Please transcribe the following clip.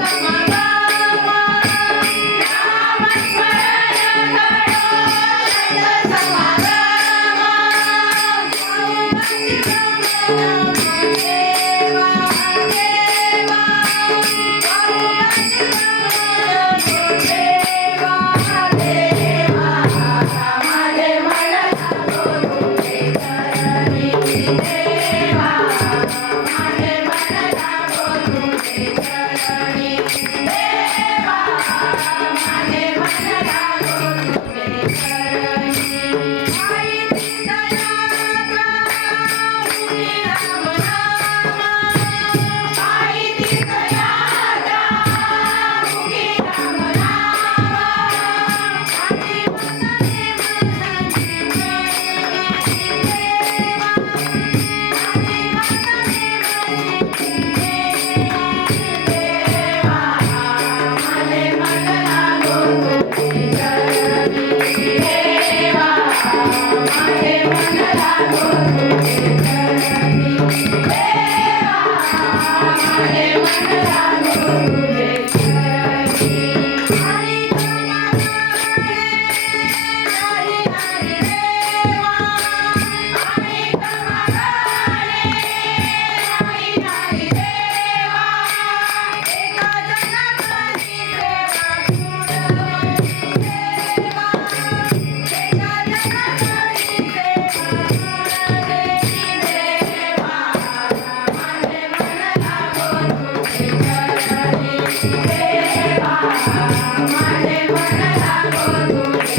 Bye. Hey!